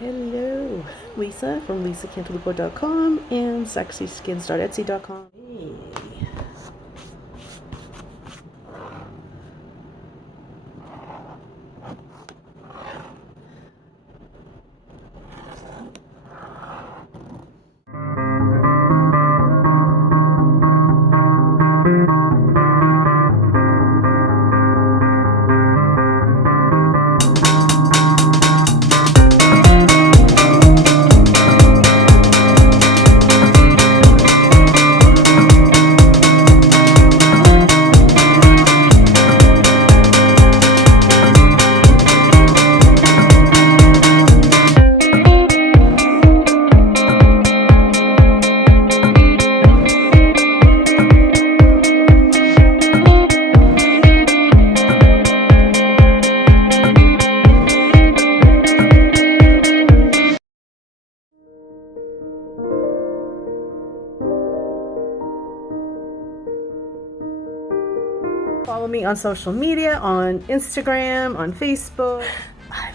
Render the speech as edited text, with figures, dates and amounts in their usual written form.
Hello, Lisa from lisacantalupo.com and sexyskins.etsy.com. Hey. Follow me on social media, on Instagram, on Facebook. I